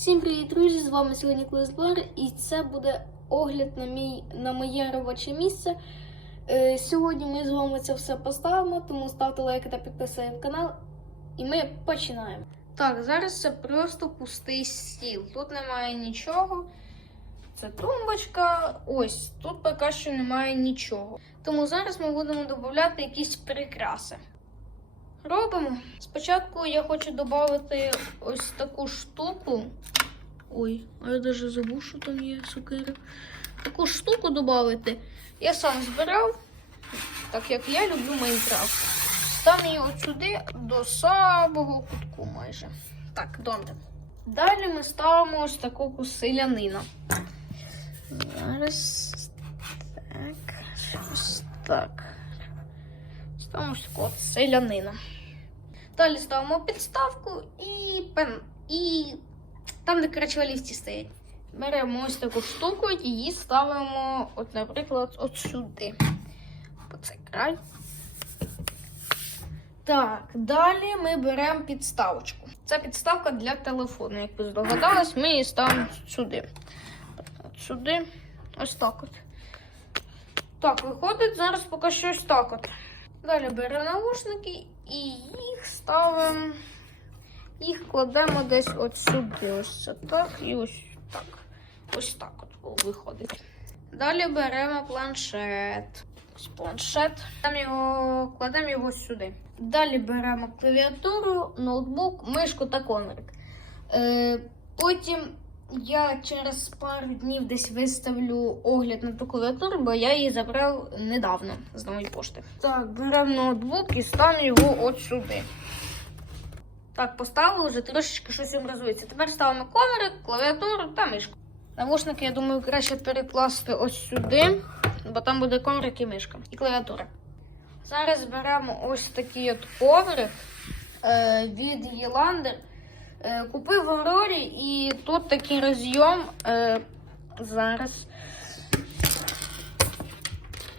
Всім привіт, друзі! З вами сьогодні Клесбар, і це буде огляд на мій на моє робоче місце. Е, сьогодні ми з вами це все поставимо, тому ставте лайки та підписуйтесь на канал. І ми починаємо. Так, зараз це просто пустий стіл. Тут немає нічого. Це тумбочка. Ось тут поки що немає нічого. Тому зараз ми будемо додати якісь прикраси. Робимо. Спочатку я хочу додати ось таку штуку. Ой, а я навіть забув, що там є сукери. Таку штуку додати. Я сам збирав, так як я люблю Майнкрафт. Ставлю її от сюди до самого кутку майже. Так, добре. Далі ми ставимо ось таку селянина. Зараз так, ось так. Ставимо ось селянина. Далі ставимо підставку і пен. І там, де коротше, олівці стоять. Беремо ось таку штуку і її ставимо, от, наприклад, от сюди. По цей край. Так, далі ми беремо підставочку. Це підставка для телефону. Як ви здогадались, ми її ставимо сюди. От сюди. Ось так от. Так, виходить зараз поки що ось так от. Далі беремо наушники і їх ставимо. Їх кладемо десь от сюди. Ось так і ось так. Ось так от виходить. Далі беремо планшет. Ось планшет. Його, кладемо його сюди. Далі беремо клавіатуру, ноутбук, мишку та конрик. Е, потім я через пару днів десь виставлю огляд на ту клавіатуру, бо я її забрав недавно з нової пошти. Так, беремо ноутбук і ставимо його от сюди. Так, поставили вже трошечки щось образується. Тепер ставимо комери, клавіатуру та мишку. Навушники, я думаю, краще перекласти ось сюди, бо там буде коврик і мишка, і клавіатура. Зараз беремо ось такий от коврик е, від Єландер. Е, купив Аврорі і тут такий розйом. Е, зараз.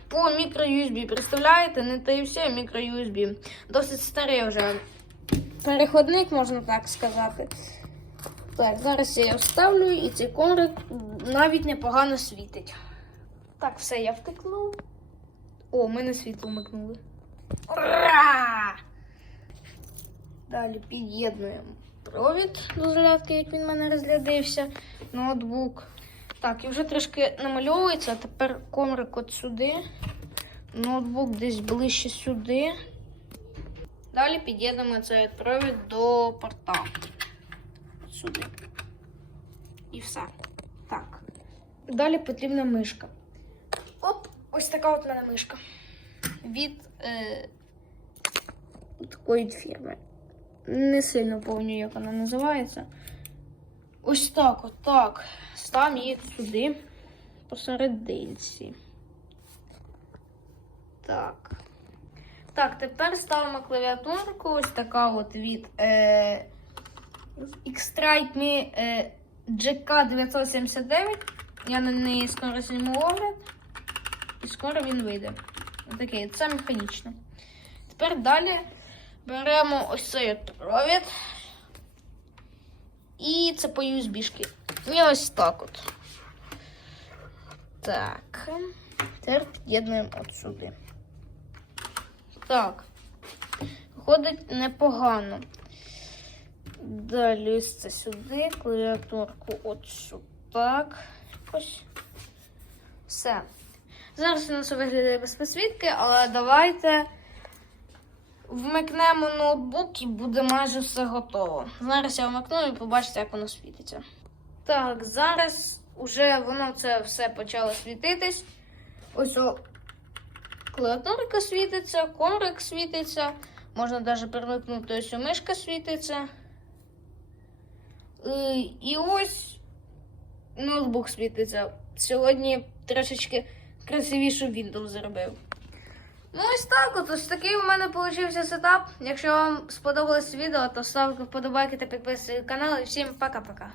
По мікро-USB. Представляєте, не Type-C, а мікро-USB. Досить старий вже переходник, можна так сказати. Так, зараз я вставлю і цей коврик навіть непогано світить. Так, все, я втикнув. О, ми не світло вмикнули. Ура! Далі під'єднуємо провід до зарядки, як він в мене розрядився. Ноутбук. Так, і вже трошки намальовується, а тепер комрик от сюди. Ноутбук десь ближче сюди. Далі під'єднуємо цей провід до порта. Сюди. І все. Так. Далі потрібна мишка. Оп, ось така от мене мишка. Від е, такої фірми. Не сильно пам'ятаю, як вона називається. Ось так, от так. Став її сюди посерединці. Так. Так, тепер ставимо клавіатурку. Ось така от від е, X-Strike Mi е, GK979. Я на неї скоро зніму огляд. І скоро він вийде. Отакий, це механічно. Тепер далі беремо ось цей провід. І це по USB-шки. І ось так от. Так. Тепер під'єднуємо от сюди. Так. Ходить непогано. Далі ось це сюди, клавіатурку от сюди. Так. Ось. Все. Зараз у нас виглядає без підсвітки, але давайте вмикнемо ноутбук і буде майже все готово. Зараз я вмикну і побачите, як воно світиться. Так, зараз уже воно це все почало світитись. Ось о, клавіатурка світиться, коврик світиться. Можна навіть перемикнути, ось о, мишка світиться. І ось ноутбук світиться. Сьогодні трошечки красивішу Windows зробив. Ну, ось так, от ось такий у мене вийшов сетап. Якщо вам сподобалось відео, то ставте вподобайки та підписуйтесь на канал. І всім пока-пока.